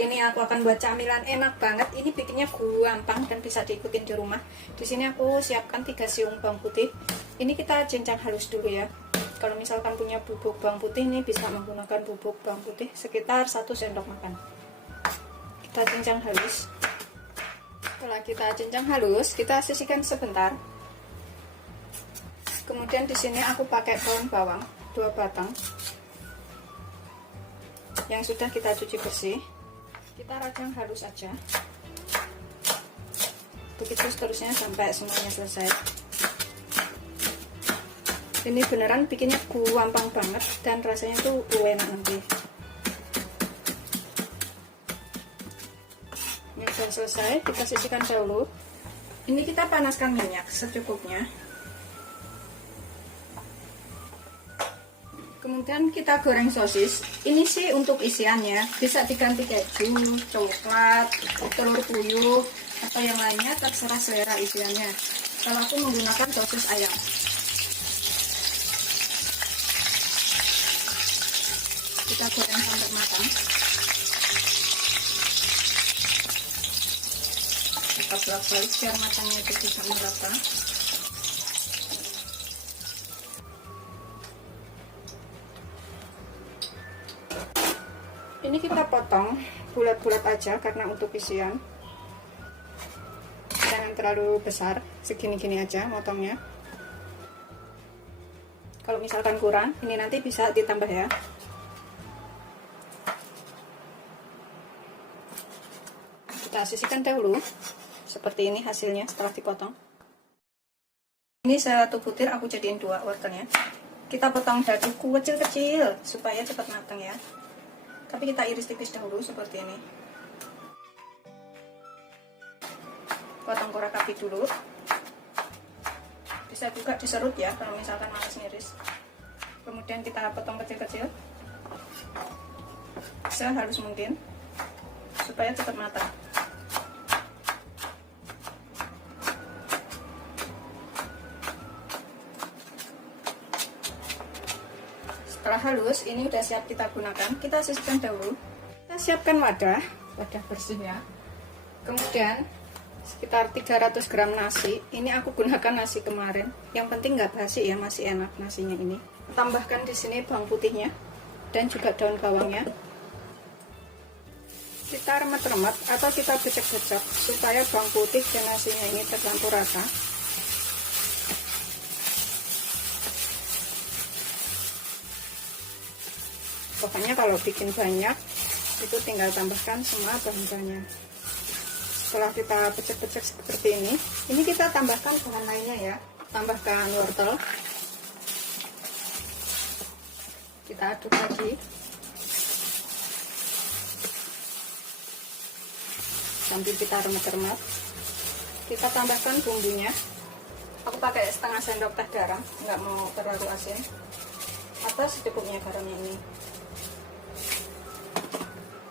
Hari ini aku akan buat camilan enak banget. Ini bikinnya gampang dan bisa diikutin di rumah. Di sini aku siapkan 3 siung bawang putih. Ini kita cincang halus dulu ya. Kalau misalkan punya bubuk bawang putih, ini bisa menggunakan bubuk bawang putih sekitar 1 sendok makan. Kita cincang halus. Setelah kita cincang halus, kita sisihkan sebentar. Kemudian di sini aku pakai daun bawang 2 batang yang sudah kita cuci bersih. Kita rajang halus aja, begitu seterusnya sampai semuanya selesai. Ini beneran bikinnya gampang banget dan rasanya tuh enak nanti. Ini sudah selesai, kita sisihkan dahulu. Ini kita panaskan minyak secukupnya. Kemudian kita goreng sosis. Ini sih untuk isiannya, bisa diganti keju, coklat, telur puyuh, atau yang lainnya, terserah selera isiannya. Kalau aku menggunakan sosis ayam. Kita goreng sampai matang. Kita bolak-balik biar matangnya itu bisa merata. Ini kita potong bulat-bulat aja karena untuk isian. Jangan terlalu besar, segini-gini aja motongnya. Kalau misalkan kurang, ini nanti bisa ditambah ya. Kita sisihkan dahulu. Seperti ini hasilnya setelah dipotong. Ini 1 butir aku jadiin 2 wortelnya. Kita potong dadu kecil-kecil supaya cepat matang ya. Tapi kita iris tipis dahulu seperti ini. Potong korak api dulu. Bisa juga diserut ya kalau misalkan malas ngiris. Kemudian kita potong kecil-kecil sehalus mungkin supaya cepat matang. Setelah halus, ini udah siap kita gunakan. Kita sisihkan dahulu. Kita siapkan wadah bersih ya. Kemudian sekitar 300 gram nasi. Ini aku gunakan nasi kemarin. Yang penting nggak basi ya, masih enak nasinya ini. Tambahkan di sini bawang putihnya dan juga daun bawangnya. Kita remet-remet atau kita becek-becek supaya bawang putih dan nasinya ini tercampur rata. Pokoknya kalau bikin banyak, itu tinggal tambahkan semua bahan-bahannya. Setelah kita pecek-pecek seperti ini kita tambahkan bahan lainnya ya. Tambahkan wortel. Kita aduk lagi. Sambil kita remet-remet. Kita tambahkan bumbunya. Aku pakai setengah sendok teh garam, nggak mau terlalu asin. Atau secukupnya garamnya ini.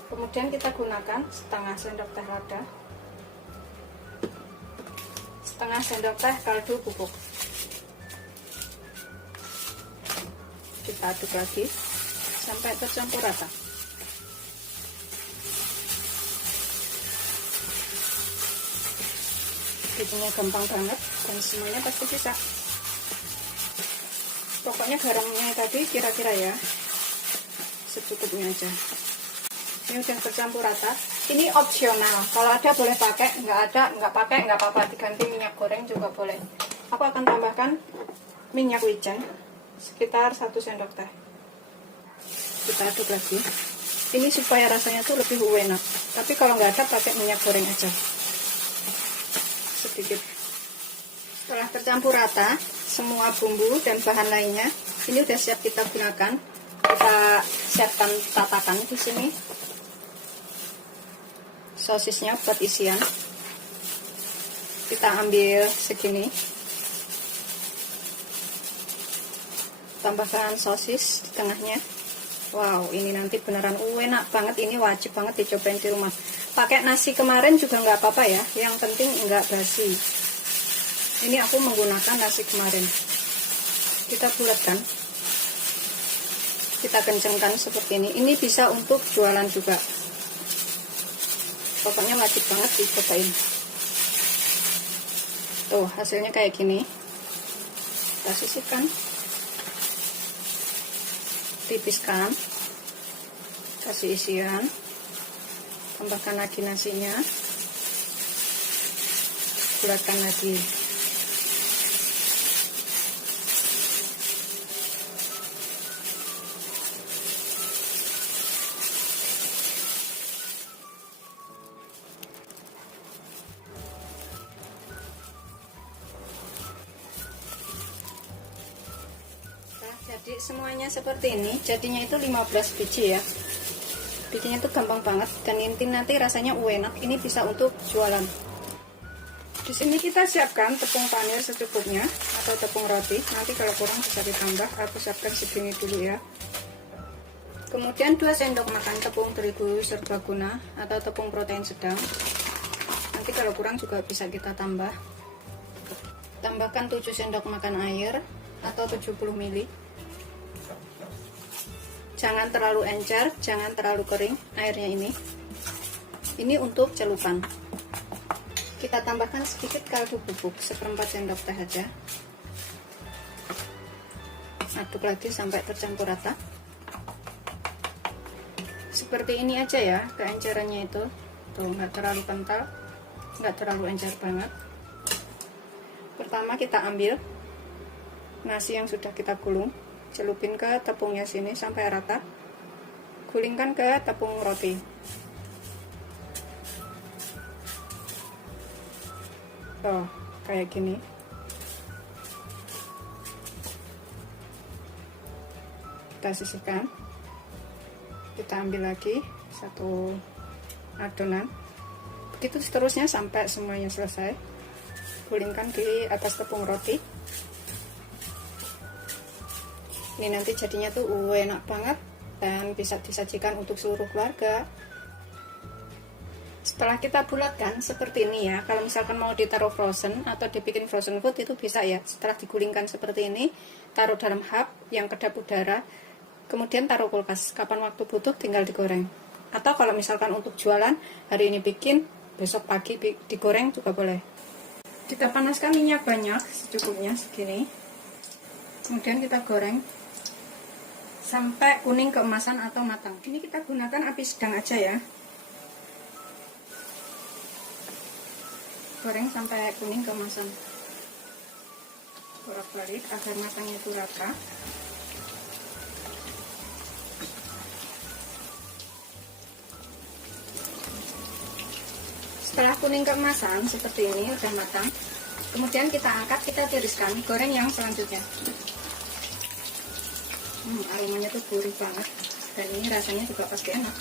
Kemudian kita gunakan setengah sendok teh lada, setengah sendok teh kaldu bubuk. Kita aduk lagi sampai tercampur rata. Bikinnya gampang banget dan semuanya pasti bisa. Pokoknya garamnya tadi kira-kira ya secukupnya aja. Ini udah tercampur rata. Ini opsional. Kalau ada boleh pakai, nggak ada nggak pakai nggak apa-apa. Diganti minyak goreng juga boleh. Aku akan tambahkan minyak wijen sekitar 1 sendok teh. Kita aduk lagi. Ini supaya rasanya tuh lebih enak. Tapi kalau nggak ada pakai minyak goreng aja. Sedikit. Setelah tercampur rata semua bumbu dan bahan lainnya, ini udah siap kita gunakan. Kita siapkan tatakan di sini. Sosisnya buat isian. Kita ambil segini. Tambahkan sosis di tengahnya. Wow, ini nanti beneran enak banget. Ini wajib banget dicobain di rumah. Pakai nasi kemarin juga nggak apa-apa ya. Yang penting nggak basi. Ini aku menggunakan nasi kemarin. Kita bulatkan. Kita kencangkan seperti ini. Ini bisa untuk jualan juga. pokoknya wajib banget dicobain. Tuh hasilnya kayak gini. Kita sisihkan, tipiskan, kasih isian, tambahkan lagi nasinya, bulatkan lagi. Jadi semuanya seperti ini, jadinya itu 15 biji ya. Bikinnya itu gampang banget dan inti nanti rasanya enak. Ini bisa untuk jualan. Di sini kita siapkan tepung panir secukupnya atau tepung roti. Nanti kalau kurang bisa ditambah. Aku siapkan segini dulu ya. Kemudian 2 sendok makan tepung terigu serbaguna atau tepung protein sedang. Nanti kalau kurang juga bisa kita tambah. Tambahkan 7 sendok makan air atau 70 ml. Jangan terlalu encer, jangan terlalu kering airnya ini. Ini untuk celupan. Kita tambahkan sedikit kaldu bubuk, 1/4 sendok teh aja. Aduk lagi sampai tercampur rata. Seperti ini aja ya, keencerannya itu. Tuh, nggak terlalu kental, nggak terlalu encer banget. Pertama kita ambil nasi yang sudah kita gulung, celupin ke tepungnya sini sampai rata, gulingkan ke tepung roti. Tuh, kayak gini. Kita sisihkan, kita ambil lagi satu adonan, begitu seterusnya sampai semuanya selesai. Gulingkan di atas tepung roti. Ini nanti jadinya tuh enak banget dan bisa disajikan untuk seluruh keluarga. Setelah kita bulatkan seperti ini ya, kalau misalkan mau ditaruh frozen atau dibikin frozen food itu bisa ya. Setelah digulingkan seperti ini, taruh dalam hap yang kedap udara, kemudian taruh kulkas. Kapan waktu butuh tinggal digoreng. Atau kalau misalkan untuk jualan, hari ini bikin, besok pagi digoreng juga boleh. Kita panaskan minyak banyak, secukupnya segini. Kemudian kita goreng sampai kuning keemasan atau matang. Ini kita gunakan api sedang aja ya. Goreng sampai kuning keemasan. Bolak-balik agar matangnya itu rata. Setelah kuning keemasan seperti ini udah matang. Kemudian kita angkat, kita tiriskan, goreng yang selanjutnya. Aromanya tuh gurih banget dan ini rasanya juga pasti enak.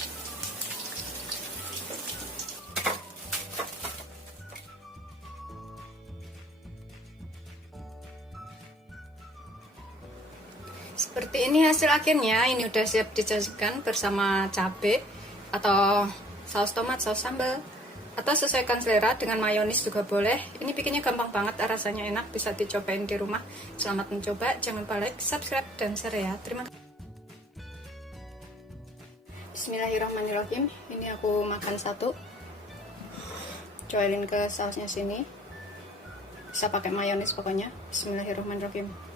Seperti ini hasil akhirnya. Ini udah siap disajikan bersama cabai atau saus tomat, saus sambal, atau sesuaikan selera, dengan mayonis juga boleh. Ini bikinnya gampang banget, rasanya enak, bisa dicobain di rumah. Selamat mencoba, jangan lupa like, subscribe, dan share ya. Terima kasih. Bismillahirrahmanirrahim. Ini aku makan satu, coelin ke sausnya sini, bisa pakai mayonis pokoknya. Bismillahirrahmanirrahim.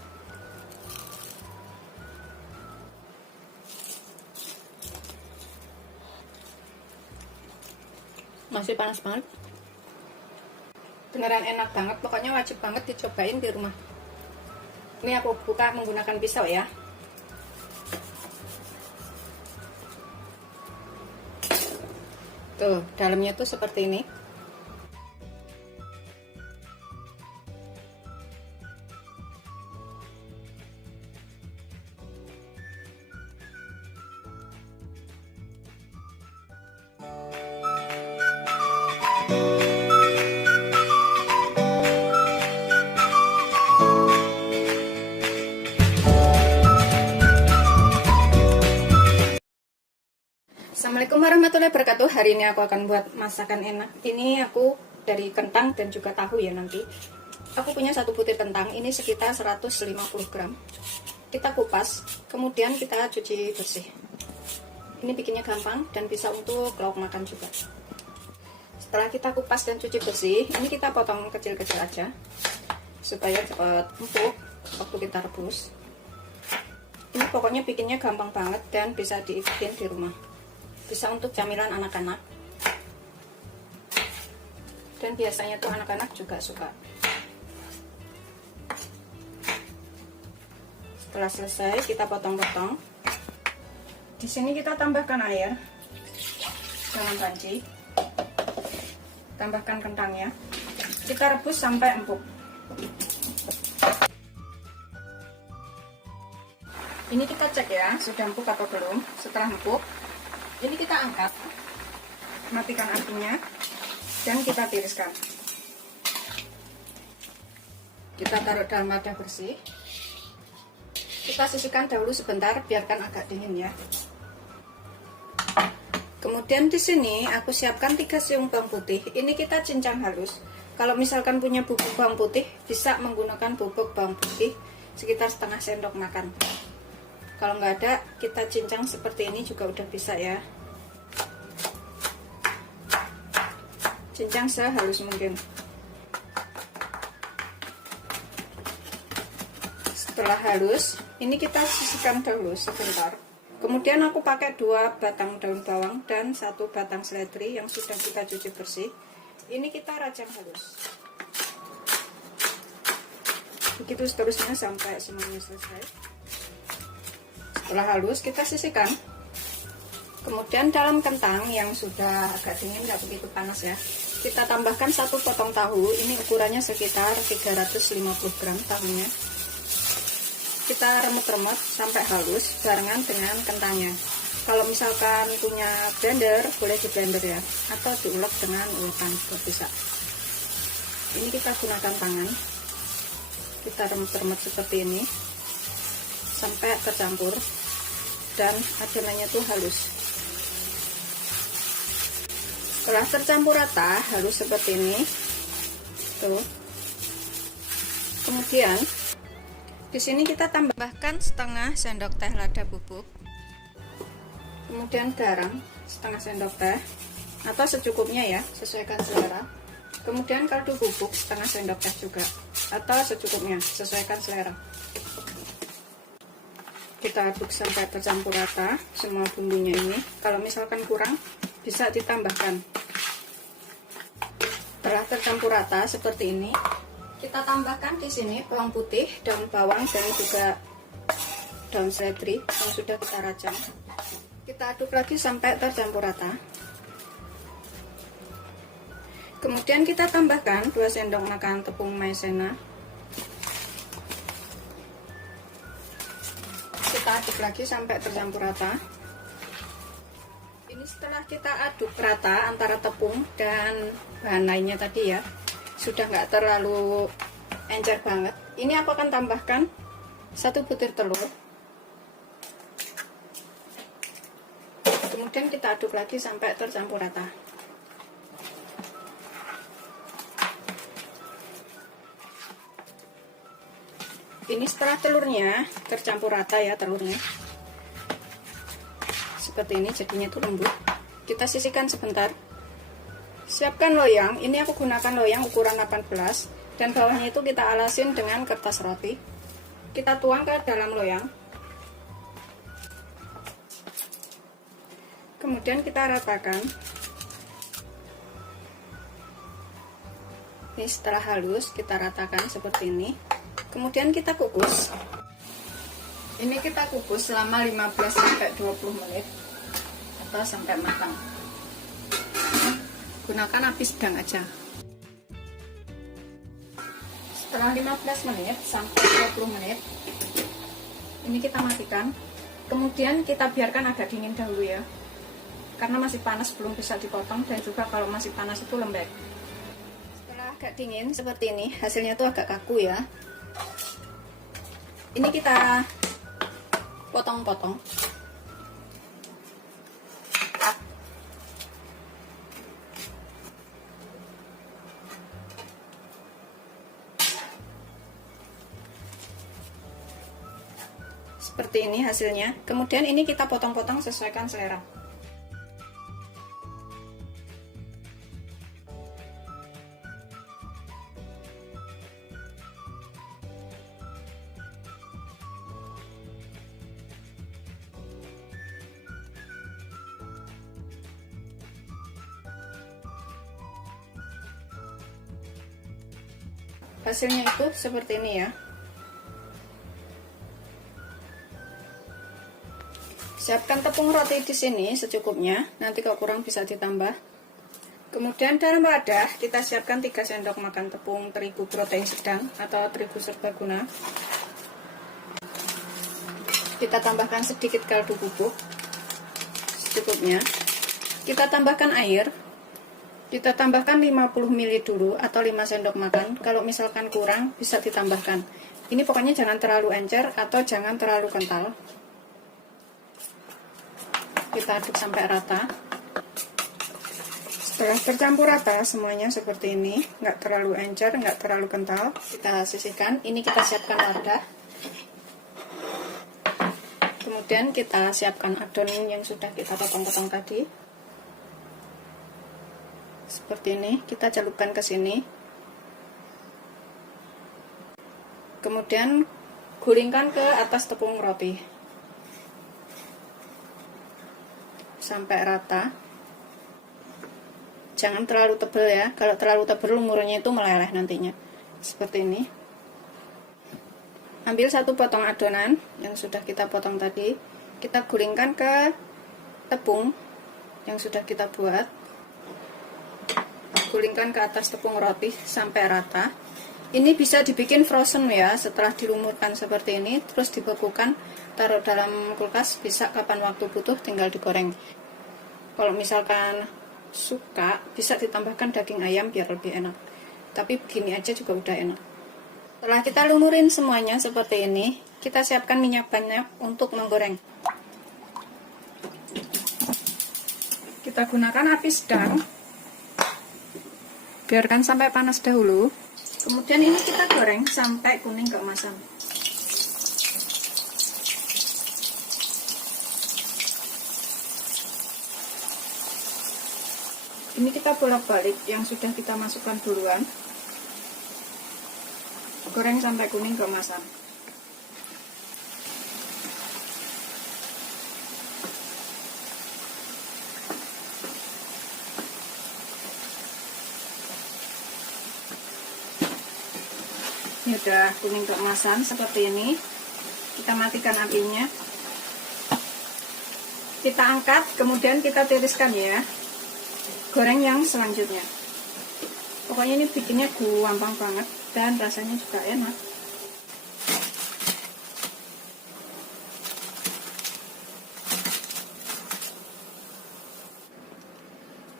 Masih panas banget, beneran enak banget, pokoknya wajib banget dicobain di rumah. Ini aku buka menggunakan pisau ya. Tuh, dalamnya tuh seperti ini. Assalamualaikum warahmatullahi wabarakatuh. Hari ini aku akan buat masakan enak. Ini aku dari kentang dan juga tahu ya nanti. Aku punya satu butir kentang, ini sekitar 150 gram. Kita kupas, kemudian kita cuci bersih. Ini bikinnya gampang dan bisa untuk lauk makan juga. Setelah kita kupas dan cuci bersih, ini kita potong kecil-kecil aja supaya cepat empuk waktu kita rebus. Ini pokoknya bikinnya gampang banget dan bisa diikutin di rumah. Bisa untuk camilan anak-anak. Dan biasanya tuh anak-anak juga suka. Setelah selesai kita potong-potong. Di sini kita tambahkan air. Jangan panci. Tambahkan kentangnya. Kita rebus sampai empuk. Ini kita cek ya, sudah empuk atau belum. Setelah empuk, ini kita angkat. Matikan apinya dan kita tiriskan. Kita taruh dalam wadah bersih. Kita sisihkan dahulu sebentar, biarkan agak dingin ya. Kemudian di sini aku siapkan 3 siung bawang putih. Ini kita cincang halus. Kalau misalkan punya bubuk bawang putih, bisa menggunakan bubuk bawang putih sekitar setengah sendok makan. Kalau nggak ada, kita cincang seperti ini juga udah bisa ya. Cincang sehalus mungkin. Setelah halus, ini kita sisihkan dahulu sebentar. Kemudian aku pakai 2 batang daun bawang dan 1 batang seledri yang sudah kita cuci bersih. Ini kita rajang halus. Begitu seterusnya sampai semuanya selesai. Setelah halus, kita sisihkan. Kemudian dalam kentang yang sudah agak dingin, nggak begitu panas ya, kita tambahkan 1 potong tahu. Ini ukurannya sekitar 350 gram tahunya. Kita remet-remet sampai halus barengan dengan kentangnya. Kalau misalkan punya blender, boleh di blender ya, atau diulek dengan ulekan juga bisa. Ini kita gunakan tangan. Kita remet-remet seperti ini sampai tercampur dan adonannya tuh halus. Setelah tercampur rata, halus seperti ini tuh. Kemudian di sini kita tambahkan setengah sendok teh lada bubuk. Kemudian garam setengah sendok teh atau secukupnya ya, sesuaikan selera. Kemudian kaldu bubuk setengah sendok teh juga atau secukupnya, sesuaikan selera. Kita aduk sampai tercampur rata semua bumbunya ini. Kalau misalkan kurang, bisa ditambahkan. Setelah tercampur rata seperti ini, kita tambahkan di sini bawang putih, daun bawang dan juga daun seledri yang sudah kita rajang. Kita aduk lagi sampai tercampur rata. Kemudian kita tambahkan 2 sendok makan tepung maizena. Kita aduk lagi sampai tercampur rata. Ini setelah kita aduk rata antara tepung dan bahan lainnya tadi ya, sudah nggak terlalu encer banget. Ini aku akan tambahkan 1 butir telur. Kemudian kita aduk lagi sampai tercampur rata. Ini setelah telurnya tercampur rata ya, telurnya seperti ini jadinya tuh lembut. Kita sisihkan sebentar. Siapkan loyang. Ini aku gunakan loyang ukuran 18 dan bawahnya itu kita alasin dengan kertas roti. Kita tuang ke dalam loyang. Kemudian kita ratakan. Ini setelah halus kita ratakan seperti ini. Kemudian kita kukus. Ini kita kukus selama 15-20 menit atau sampai matang. Gunakan api sedang aja. Setelah 15 menit sampai 20 menit, ini kita matikan. Kemudian kita biarkan agak dingin dahulu ya, karena masih panas belum bisa dipotong, dan juga kalau masih panas itu lembek. Setelah agak dingin seperti ini, hasilnya tuh agak kaku ya. Ini kita potong-potong. Seperti ini hasilnya. Kemudian ini kita potong-potong sesuaikan selera. hasilnya itu seperti ini ya. Siapkan tepung roti di sini secukupnya, nanti kalau kurang bisa ditambah. Kemudian dalam wadah kita siapkan 3 sendok makan tepung terigu protein sedang atau terigu serbaguna. Kita tambahkan sedikit kaldu bubuk secukupnya. Kita tambahkan air. Kita tambahkan 50 ml dulu atau 5 sendok makan. Kalau misalkan kurang bisa ditambahkan. Ini pokoknya jangan terlalu encer atau jangan terlalu kental. Kita aduk sampai rata. Setelah tercampur rata semuanya seperti ini, nggak terlalu encer, nggak terlalu kental, kita sisihkan. Ini kita siapkan wadah. Kemudian kita siapkan adonan yang sudah kita potong-potong tadi. Seperti ini, kita celupkan ke sini. Kemudian gulingkan ke atas tepung roti sampai rata. Jangan terlalu tebal ya, kalau terlalu tebal lumurnya itu meleleh nantinya. Seperti ini. Ambil satu potong adonan yang sudah kita potong tadi, kita gulingkan ke tepung yang sudah kita buat. Gulingkan ke atas tepung roti sampai rata. Ini bisa dibikin frozen ya, setelah dilumurkan seperti ini, terus dibekukan, taruh dalam kulkas, bisa kapan waktu butuh tinggal digoreng. Kalau misalkan suka, bisa ditambahkan daging ayam biar lebih enak. Tapi begini aja juga udah enak. Setelah kita lumurin semuanya seperti ini, kita siapkan minyak banyak untuk menggoreng. Kita gunakan api sedang. Biarkan sampai panas dahulu. Kemudian ini kita goreng sampai kuning keemasan. Ini kita bolak-balik yang sudah kita masukkan duluan. Goreng sampai kuning keemasan. Ini udah kuning keemasan seperti ini. Kita matikan apinya. Kita angkat, kemudian kita tiriskan ya. Goreng yang selanjutnya. Pokoknya ini bikinnya gampang banget dan rasanya juga enak.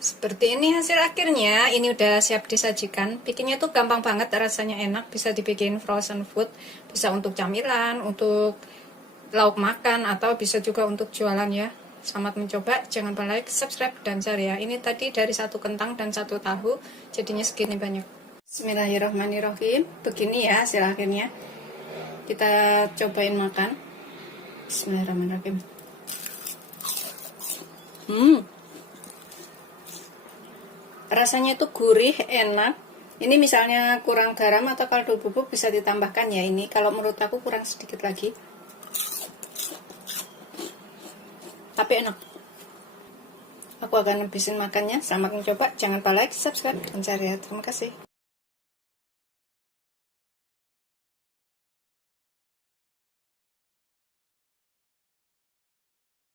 Seperti ini hasil akhirnya. Ini udah siap disajikan. Bikinnya tuh gampang banget, rasanya enak. Bisa dibikin frozen food, bisa untuk camilan, untuk lauk makan, atau bisa juga untuk jualan ya. Selamat mencoba, jangan lupa like, subscribe, dan share ya. Ini tadi dari 1 kentang dan 1 tahu, jadinya segini banyak. Bismillahirrahmanirrahim. Begini ya hasil akhirnya. Kita cobain makan. Bismillahirrahmanirrahim. Rasanya itu gurih, enak. Ini misalnya kurang garam atau kaldu bubuk bisa ditambahkan ya ini. Kalau menurut aku kurang sedikit lagi. Tapi enak. Aku akan habisin makannya. Selamat mencoba. Jangan lupa like, subscribe, dan share ya. Terima kasih.